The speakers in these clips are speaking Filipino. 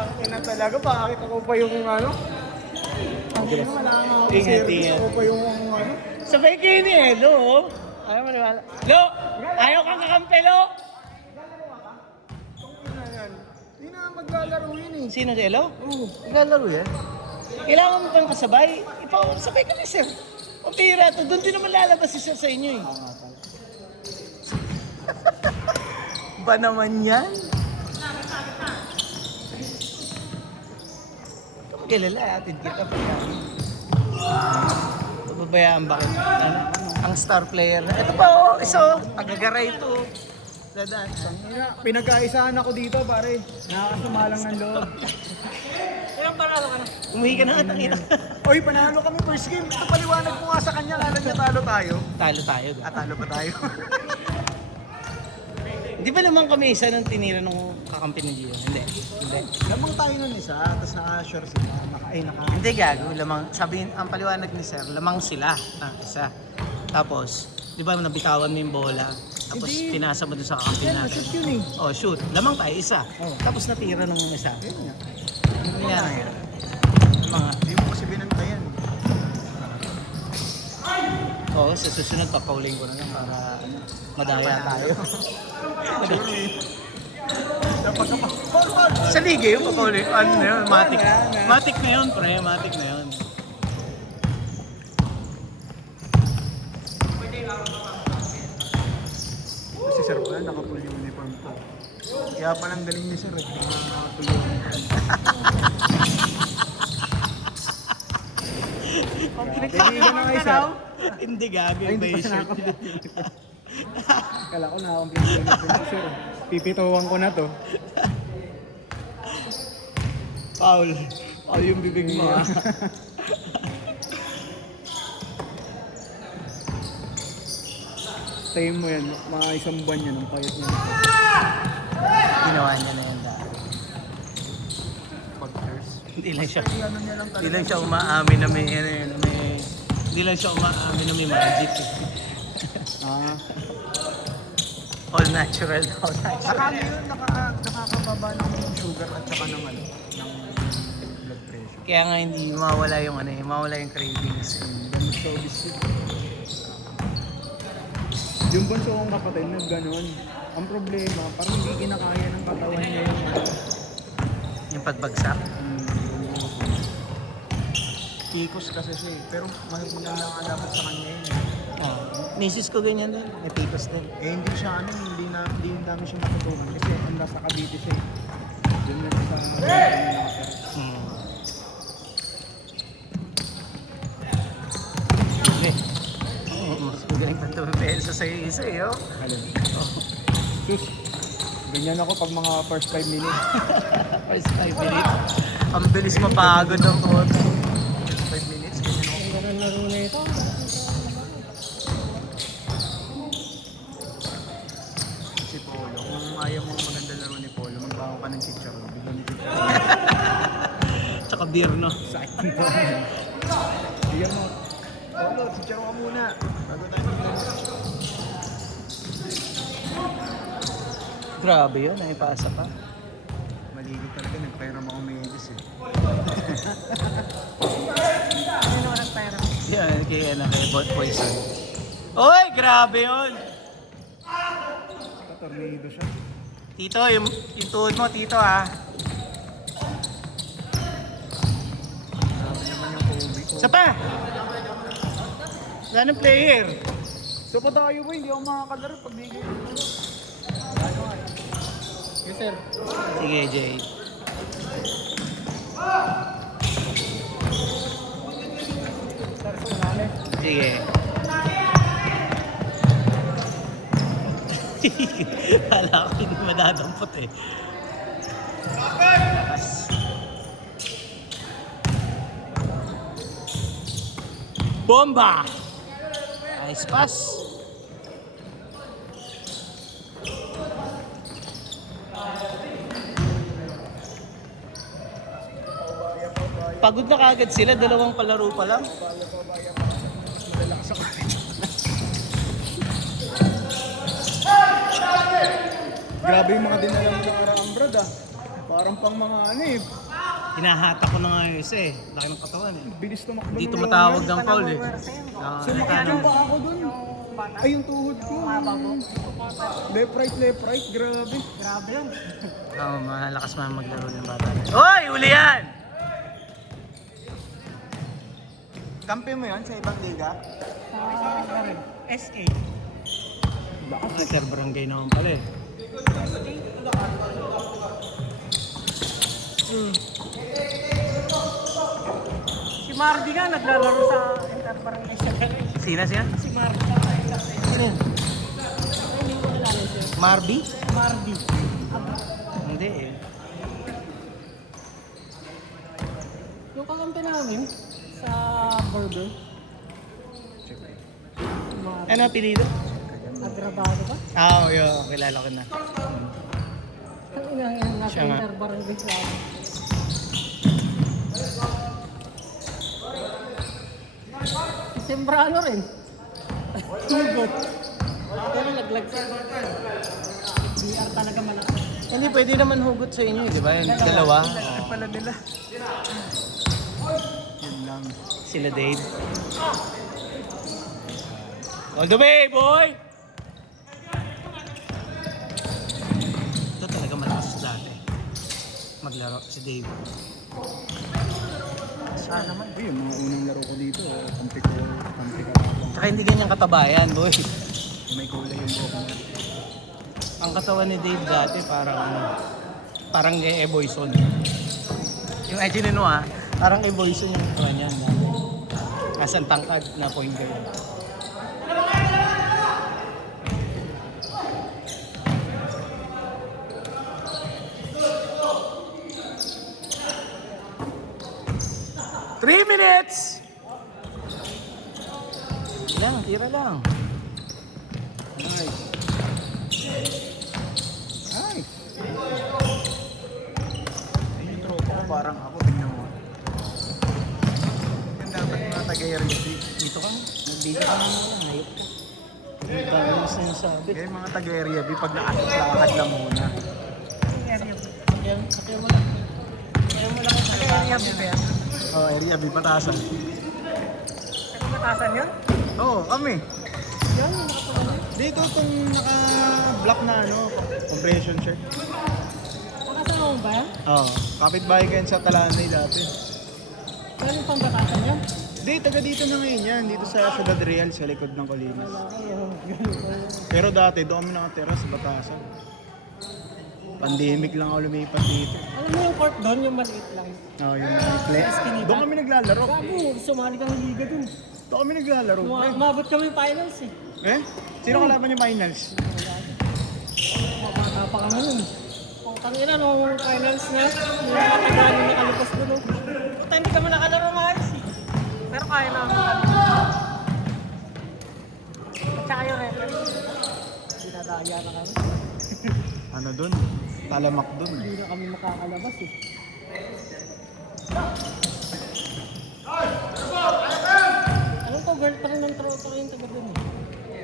Ang ina talaga, bakit ako pa yung ano? Ang ina, wala nga ako service. Ako pa yung ano? Sabay kayo ni Elo, oh. Ayaw mo naman. Lo! Ayaw kang kakampi, Lo! Ina yan. Hindi na maglalaro yun eh. Sino si Elo? Oo, maglalaro yan. Kailangan mo pang kasabay. Sabay ka ni Sir. Ang pira to, doon din naman lalabas si Sir sa inyo eh. Ba naman yan? Ito magkilala, atid kita pa yan. Pababayaan ba kayo? Ang star player na. Ito pa oh, isa oh. Agagaray ito. Dadaan. Ina, pinagkaisahan ako dito pare. Nakakasumalang ng loob. Ilang paralo ka na? Umuhi ka na nga, tangina. Oy, panalo kami first game. Ito paliwanag ko nga sa kanya. Kala niya talo tayo. Talo tayo. At talo pa tayo. Di ba naman kami isa ng tinira nung kakampi ng Gio? Hindi. Lamang tayo nun isa, tapos naka-sure sila. Hindi gago, lamang. Sabi, ang paliwanag ni Sir, lamang sila ng isa. Tapos, di ba nabitawan mo yung bola? Tapos Hindi. pinasa mo dun sa kakampi Yan, natin. shoot yun eh. Oh, shoot. Lamang tayo isa. Oh. Tapos natira nung isa. Yun nga. Ano yan? Mga, Hindi mo kasi binantayan. oo, sa susunod papauling ko na lang para madaya tayo. Sure eh. Dapat ka pa. Paul! Sa liga yung papauling. Ano na yun? Matic. Matic na yun, pre. Matic na yun. Si Sir pa, naka-full yung uniform ko. Kaya palang galing ni Sir. Naka-full yung uniform. Pinagkakaroon na kayo, Sir. Hindi gago Ay, yung hindi bay pa siya shirt. naka-full. Kala ko naka-complete yung uniform, Sir. Pipituwan ko na to. Paul. Paul yung bibig mo ah. Tayo mo yan, mga isang buwan yan ang payat niya. Ginawa niya na yan dahil. Podcast. Hindi lang siya. Ano niya lang Hindi lang siya umaamin na may ano yun, hindi lang siya umaamin na may magic. Ah. All natural. All natural. Saka ano yun, nakakababa ng sugar at saka ng ano, ng blood pressure. Kaya nga hindi mawala yung ano, mawala yung cravings. Gamot sa obesity. Yung bunso kong kapatid na gano'n. Ang problema, parang hindi kinakaya ng katawan niya yung Yung pagbagsak. Tikos kasi siya eh. Pero maganda nga dapat sa kanya yun. Misis ko ganyan din. May tipos din. Eh hindi siya ano, hindi namin siya matutukan kasi ang nasa Cavite siya eh. Doon na siya sa nakatira. Hmm. Mas magaling pa ito peso sa isa eh, oh. Alin? Sus, ganyan ako pag mga first 5 minutes. First 5 minutes. Ang bilis mapagod ang koto. First 5 minutes, ganyan ako. Ang laro na ito. Si Polo, kung ayaw mo maganda laro ni Polo, magbaho ka ng chicharon. Bigyan ni chicharon. Tsaka beer, no? Sakit ng Polo. Bigyan mo. Polo, chicharon ka muna. Bago tayo mag-lunch. Grabe yun, naipasa pa. Maligit talaga, nagpairam ako medis eh. Yan, kay bot poison. Oy, grabe yun! Tornado siya. Tito, yung tuhod mo, tito ah. Grabe naman yung Kobe ko. Isa pa! Wala ng player. So pa tayo ba? Hindi ako makakalaro pag di kayo. Yes sir. Sige, Jay. Sir, so nami. Sige. Wala ko hindi madadampot eh. Bomba! Nice pass. Pagod na kagad sila, dalawang palaro pa lang. Mas malalakas ako. Grabe yung mga dinala ng Arang Brad ah. Parang pang mga ano eh. Hinahata ko na nga yung isa eh. Laki ng katawan eh. Bilis tumakbo. Hindi ng tumatawag langan. ng foul eh. Sumakit yung pa ako dun. Ay, yung tuhod ko. Left right. Grabe. Grabe yun. Oo, malakas man maglaro ng bata. Hoy! Uli yan! Kampi mo yan sa ibang liga? SA. Inter-barangay naman pala eh. Si Mardi nga naglalaro sa Interbarangay sa galing. Sina siya? Si Mardi sa Sino yan? Hindi ko nalala siya. Marby? Mardi. Hindi eh. Yung kakampi namin sa burger. Mardi. Ano apelido? Agrabado ba? Ah, oo, yun. Kilala ko na. Ang inang nasa Siya nga. Interbarangay sa amin. Si Sembrano rin. Hugot. Pero laglag sa BR talaga malakas. Hindi, pwede naman hugot sa inyo eh, di ba? Yung dalawa. Pala nila. Yun lang. Sila Dave. All the way, boy! Ito talaga malakas dati. Maglaro si Dave. Saan naman? Ay, yung mga unang laro ko dito. Kampi ka. Tsaka hindi ganyan katabayan, boy. May kulay yung buhok mo. Ang katawan ni Dave dati parang kay Eboyson. Yung Ejinino parang Eboyson yung katawan niya. Kasang tangkad na point guard. Three minutes! Yan, tira lang. Nice. Nice. Ay, yung tropa ko parang ako. Tingnan mo. Yan dapat mga taga-area. Dito ka mo. Nag-video ka naman lang. Hayop ka. Ang dami yung sinasabi. Kaya yung mga taga-area, pag nakakad lang muna. Sakyan mo lang. Kaya mo lang sa Area B ba yan? Oh, area B, patasan. Ano matasan yun? Oo, kami. Yan, yung nakatuloy. Dito itong naka-block na compression shirt. Nakasama mo ba yan? Oo. Kapit-bahay ka yan sa Talanay dati. Yan yung pambatasan yan? Hindi, taga dito na ngayon yan. Dito sa Ciudad Real, sa likod ng Colinas. Pero dati, doon kami nakatira sa Batasan. Pandemic lang ako lumipat dito. Alam mo yung court doon, yung maliit lang. Oo, yung mga Eskinita. doon kami naglalaro. Bago, sumali kang liga dun. Doon kami naglalaro. Umabot kami finals eh. Eh? Sino kalaban yung finals? Mabata pa kami nun. Kung tangina nung finals na, yung katagalan yung nakalipos doon. Puta, hindi kami nakalaro maayos eh. Pero kaya namin kami. Tsaka yung referee. Dinadaya na kami. Ano doon? Talamak doon. Hindi na kami makakalabas eh. Alam ko, girl pa rin ng tropa ko yung taga doon eh.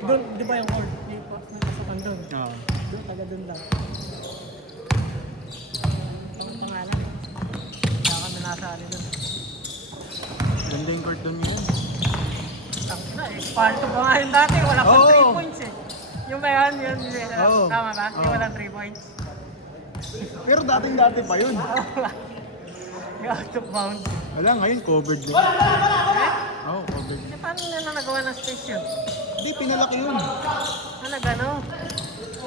Doon, di ba yung court? Di ba? Nakasakan doon. Oo. Doon, taga doon lang. Ang pangalan. Kaya kami nasali doon. Ganda yung court doon ngayon. Tangina eh. Sparto ba nga yun dati? Wala pang Oo. 3 points eh. Yung ba yan? Yun, Oo. tama ba? Yung Oo. walang 3 points. Pero dating-dati pa yun. Yung out of bounds. Wala, ngayon covered din. Oo, covered. Eh, paano nila nagawa ng space yun? Hindi, pinalaki yun. Ano, gano'n?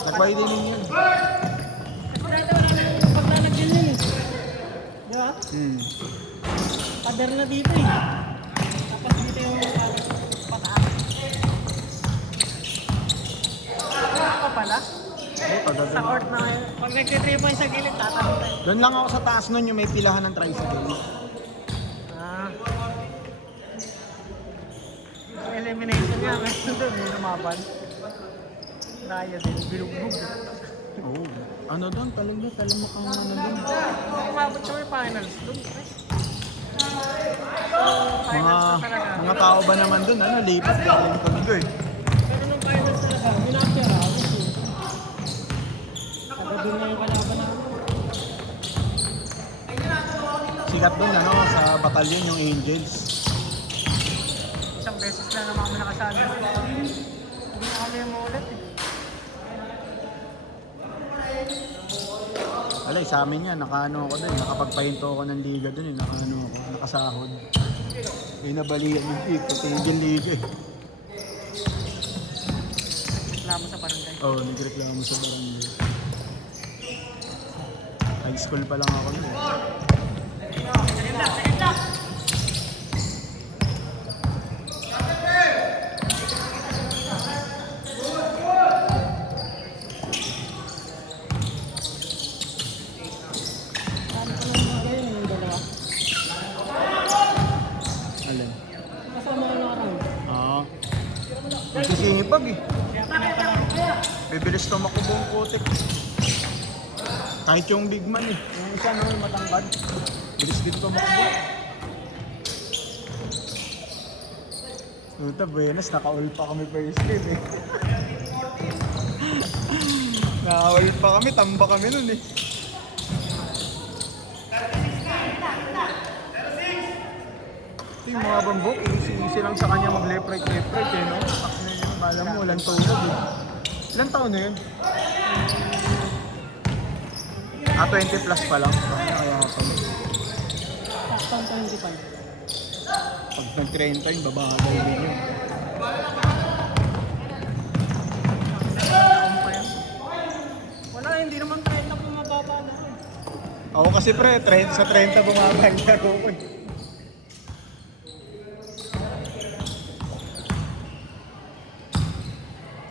Nag-widening yun. Dati wala na yung paglalagyan yun eh. Di ba? Pader na dito eh. Tapos dito yung pataas. Ano pa pala? Sa court na ngayon. Pag nag-3 points sa gilid, tatanong tayo. Doon lang ako sa taas nun yung may pilahan ng tricycle. Ah. Yung elimination nga, meron doon, may lumaban. Raya din, bilugbog. Oo. Ano doon? Talamak ang ano doon. Umabot kami finals doon. Mga, Finals na talaga. mga tao ba naman doon? Ano, lipat galing kami doon. Pero nung finals talaga, minapya ako. Taga doon na yung kalaban namin. sikat dun, ano, sa batalyon yung Angels. Isang beses lang naman kami nakasali. Hindi na kami umulit eh. Alay, sa amin yan, nakaano ako dun, nakapagpahinto ako ng liga dun, nakaano ako, nakasahod. May nabalian yung pick, patigil liga eh. Reklamo sa barangay. Oo, nagreklamo sa barangay. High school pa lang ako nun. Ano pa naman ngayon yung dalawa? Alin? Kasama ka nakarang. Oo. Nagsisipag eh. Bibilis tumakbo buong putik. Kahit yung big man eh. Yung isa naman matangkad. Bilis din tumakbo. Puta, buenas. Naka-all pa kami first game eh. Naka-all pa kami. Tamba kami nun eh. Ito yung mga bambok. Easy lang sa kanya mag-left right eh, no? Kala mo, walang tuhod eh. Ilan taon na yun? 20 plus pa lang. Kaya pa. Saktong 25. Pag nag-30 yun, babagay din yun. Wala, hindi naman 30 kung mababa na. Ako kasi pre, 30, sa 30 bumaba yung laro ko eh.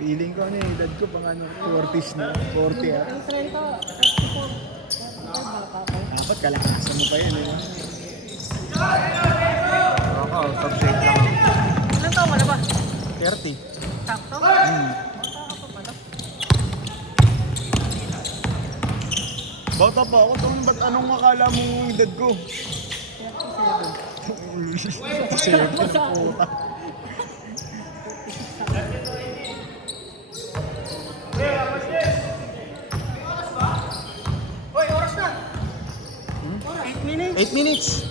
Feeling ko ano eh, edad ko pang ano, 40s na, 40 ah. Ang 30, 34. Bata pa. Dapat kalakasan mo pa yun eh. Ako, top shape lang ako. Ilan taon ka na ba? 30. Sakto? Hmm. Bata ka pa pala. Bata pa ako, taon ba't anong akala mo yung edad ko? 37. 37, puta. Hoy, oras na! 8 minutes! 8 minutes.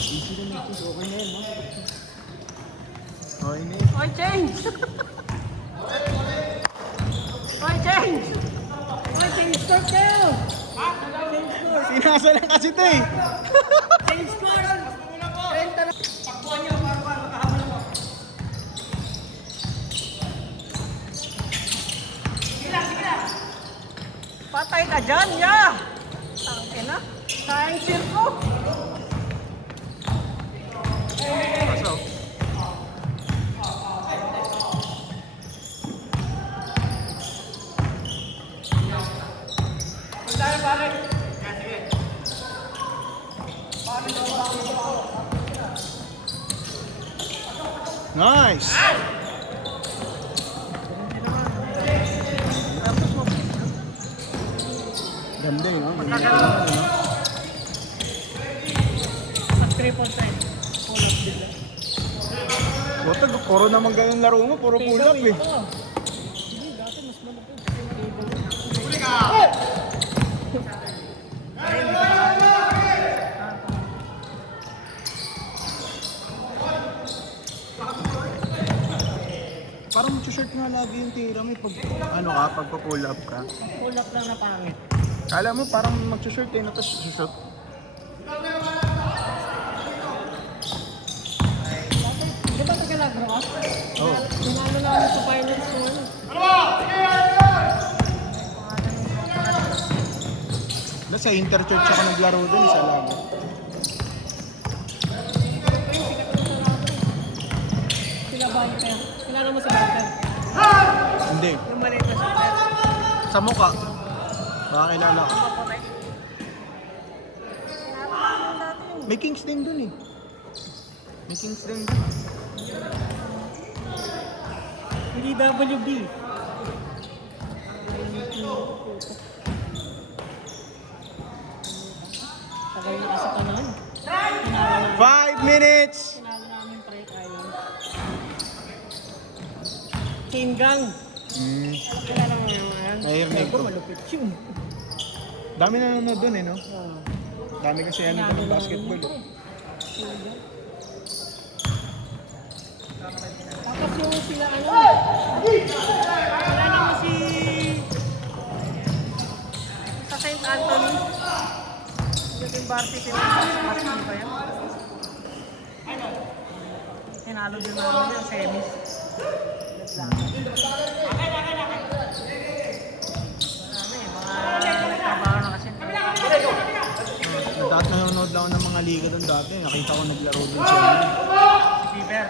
Easy lang yung cheese. Okay na yun, ha? Okay na yun. Hoy, change! Hoy, change! Hoy, change score kayo! Ha? Change score! Sinasa lang kasi ito eh. Change score! 30 na! Takbuhan niyo para makahabol mo. Sige lang! Patay ka dyan, ya! Tangke na! Sayang sirko! Paso. Nice! Ganda yun, no? Ganda yun, no? Mas 3 point time. Pull-up bigla. Puta, puro naman ganun laro mo, puro pull-up eh. Hindi, dati mas malaki. Parang mag-shirt nga lagi yung tira mo pag ano ka, pagpa-pull up ka. Pull-up lang na pangit. Kala mo parang mag-shirt eh, no? Tapos shoot. Dati, di ba tagalagro ka? Oo. Tumalo na ako sa finals ko ano. Sa interchurch ako naglaro dun sa lago. Sila Banter. Kilala mo si Banter? Hindi. Yung maliit na siya. Sa mukha. Baka kilala ko. Mapuray. May Kings din dun eh. May Kings din dun. Hindi WB. Tagal na kasi panahon. Tinalo 5 minutes! namin pre kayo. Chain gang. Kilala mo yung yan? Narinig ko. Malupit yun. Dami na nanonood dun eh, no? Oo. Dami kasi ano Sinabi ng lang basketball. yun. Eh. Tapos yung sila ano, wala naman si sa St. Anthony. Yung Barty sila sa basket pa yan. Tinalo din namin yung semis. Mga nagtrabaho na kasi. Dati nanonood lang ako ng mga liga doon dati. Nakita ko naglaro doon sa Fever.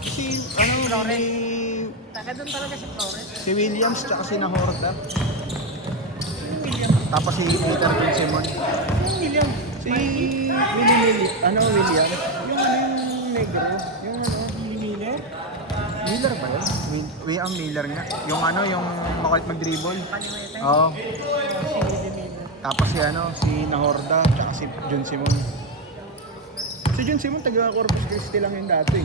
si Flores. Taga doon talaga si Flores. si Williams tsaka si Nahorda. Yung William. Tapos si Peter Simon. Yung William. Si William. Yung negro. Yung Miller. Miller ba yun? Ang Miller nga. Yung makulit mag-dribble. Paliwete. Oo. Si Miller. Tapos si Nahorda tsaka si John Simon. Si John Simon taga Corpus Christi lang yung dati.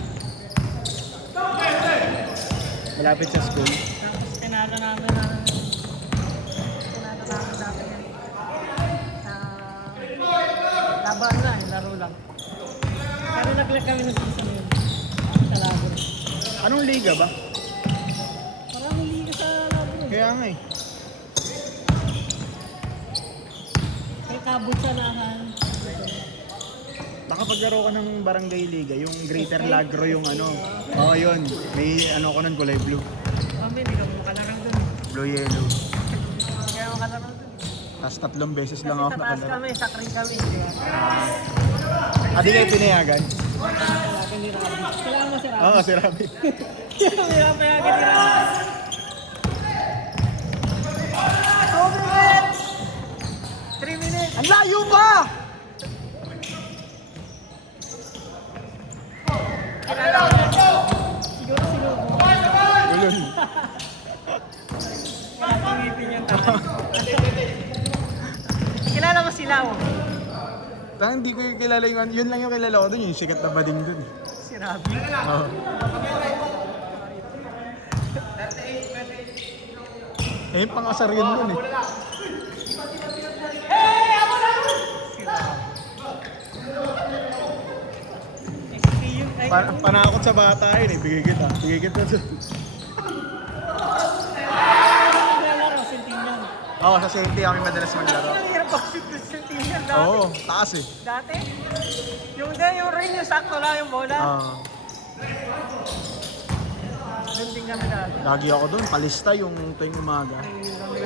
Malapit sa school. Tapos pinada namin dati yan. Sa laban lang, laro lang. Pero naglag kami ng season yun. Sa labo. Anong liga ba? Maraming liga sa labo yun. Kaya nga eh. May kabutsanahan. Nakapaglaro ka ng barangay liga, yung Greater Lagro yung Oo, yun. May ko nun, kulay blue. Kami, hindi kami makalarang dun. Blue yellow. Kaya makalarang dun. Tapos 3 beses Kasi lang ako sa taas nakalaro. kami, sa kring kami. Di kayo pinayagan? Kaya hindi Rabi. Kailangan mo si Rabi. Oo, si Rabi. Kami lang payagan ni Rabi. 2 minutes! 3 minutes! Ang layo ba? Kilala mo yan? Siguro sinubo. Gulon. Pinapangipin yung tatay. Kilala mo sila oh. Hindi ko yung kilala yun lang yung kilala ko dun, yung sikat na bading dun. Si Rabi. Oo. Yung pangasar yun dun eh. Panakot sa bata yun eh, bigay kita. Bigay kita sa... Naglalaro, Centennial. Oo, sa safety kami madalas maglaro. Ang hirap ako si Centennial dati. Oo, taas eh. Dati? Yung ring yung sakto lang yung bola. Doon din kami dati. Lagi ako dun, palista yung tuwing umaga.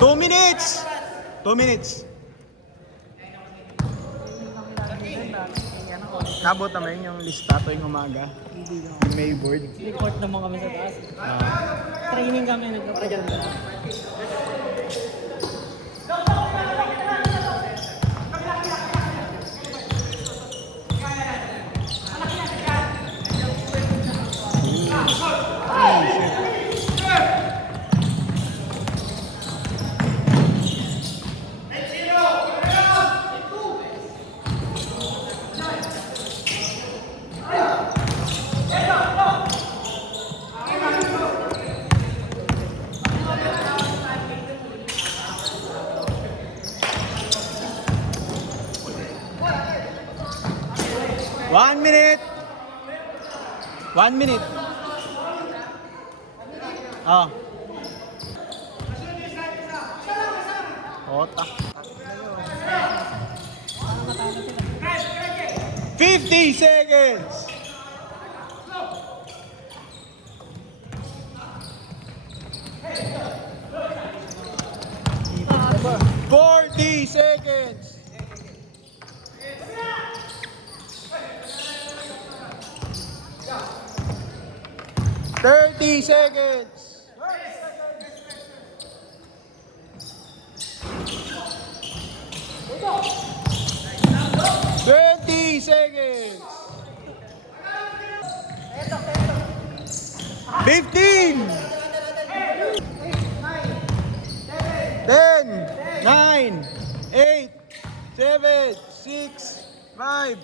2 minutes! 2 minutes! Nabot naman yung lista tuwing umaga. Yung may board. Report naman kami sa taas. Training kami, nagpapaganda. One minute! 1 minute! Ota. 50 seconds! Forty seconds! 30 seconds! 20 seconds! 15! 10, 9, 8, 7, 6, 5,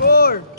4,